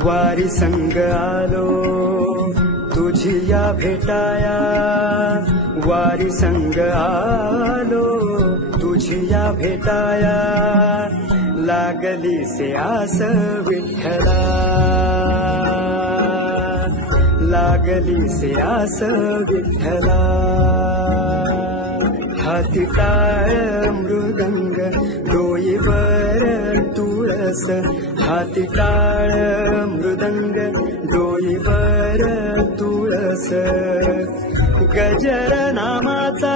वारी संग आलो तुझिया भेटाया, वारी संग आलो तुझिया भेटाया, लागली से आस विठ्ठला, लागली से आस विठ्ठला. हाती टाळ मृदंग डोईवर तुळस, हाती टाळ मृदंग डोईवर तुळस, गजर नामाचा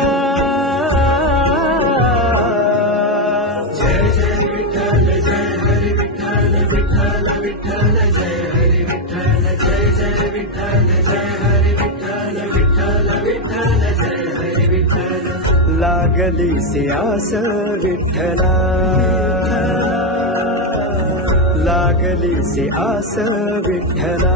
जय जय विठ्ठल जय हरी विठ्ठल विठ्ठल विठ्ठल जय हरी विठ्ठल जय जय विठ्ठल जय हरी विठ्ठल विठ्ठल विठ्ठल जय हरी विठ्ठल. लागली से आस विठ्ठला, लागली से आस विठ्ठला.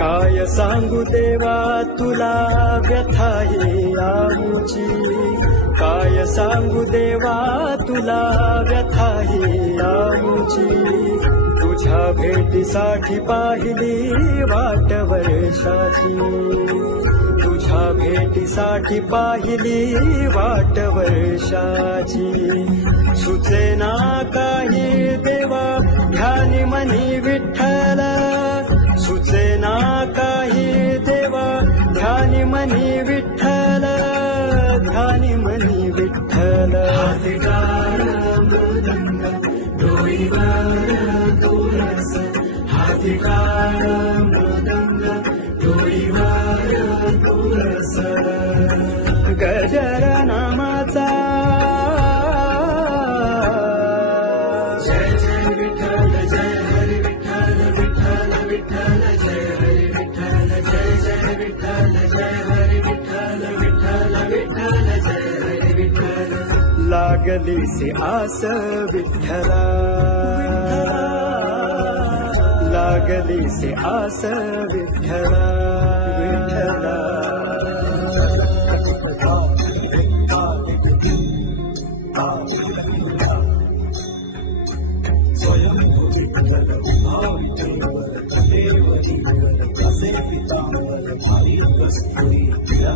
काय सांगू देवा तुला व्यथा ही आमुची, काय सांगू देवा तुला व्यथा ही आमुची, तुझ्या भेटीसाठी पाहिली वाट वर्षाची, तुझ्या भेटीसाठी पाहिली वाट वर्षाची, सुचेना काही देवा ध्यानी मनी विठ्ठल, सुचेना काही देवा ध्यानी मनी विठ्ठल, ध्यानी मनी विठ्ठल. हाती टाळ मृदंग डोईवर तुळस, हाती टाळ मृदंग डोईवर तुळस, गजर नामाचा जय जय विठ्ठल जय हरी विठ्ठल विठ्ठल विठ्ठल जय हरी विठ्ठल जय जय विठ्ठल जय हरी विठ्ठल विठ्ठल विठ्ठल जय हरी विठ्ठल. लागली से आस विठ्ठला, लागली से आस विठ्ठला विठ्ठला. स्वयंभू विठ्ठल भावितेवर देवरीवर कसे पितांबर भारी कस्तुरी दिला,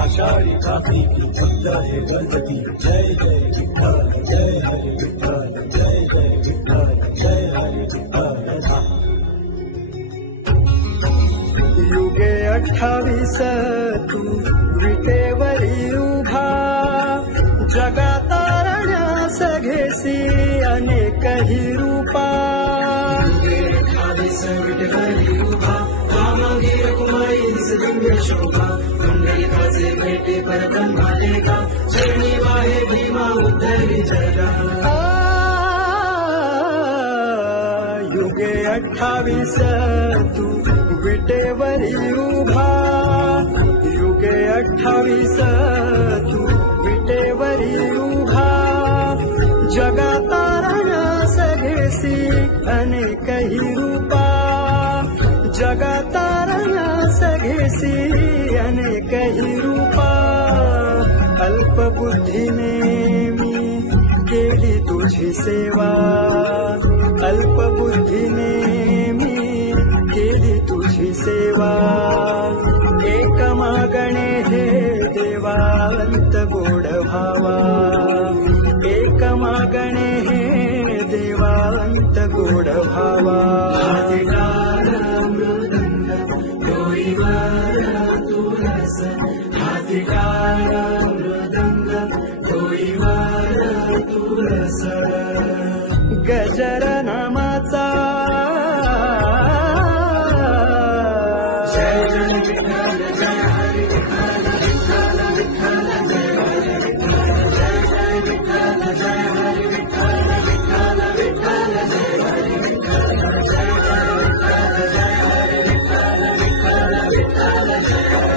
आषाढी कार्तिकी भक्त हे गणपती. जय जय विठ्ठल जय हरी विठ्ठल जय जय विठ्ठल जय हरी विठ्ठल. युगे 28 तू विटेवरी उभा, जगा तारण्यास घेसी अनेकही रूपा. युगे 28 विटेवरी उभा, कामागी रकुमाईस दिव्य शोभा, कुंडलिकाचे भेटे परब्रह्मा लेखा, चरणी वाहे भीमा उद्धरी जगा. युगे 28 तू विटेवरी उभा, युगे 28 तू विटेवरी उभा, जगा तारण्यास घेसी अनेकही रूपा, जगा तारण्यास घेसी अनेकही रूपा. अल्पबुद्धीने मी केली तुझी सेवा, अल्पबुद्धीने मी केली तुझी सेवा. एक मागणे हे देवा अंत गोड भावा, एक मागणे हे देवा अंत गोड भावा. हाती टाळ मृदंग डोईवर तुळस, हाती टाळ मृदंग डोईवर तुळस, गजर नामाचा जय जय विठ्ठल जय हरी विठ्ठल विठ्ठल विठ्ठल जय हरी विठ्ठल जय जय विठ्ठल जय हरी विठ्ठल विठ्ठल जय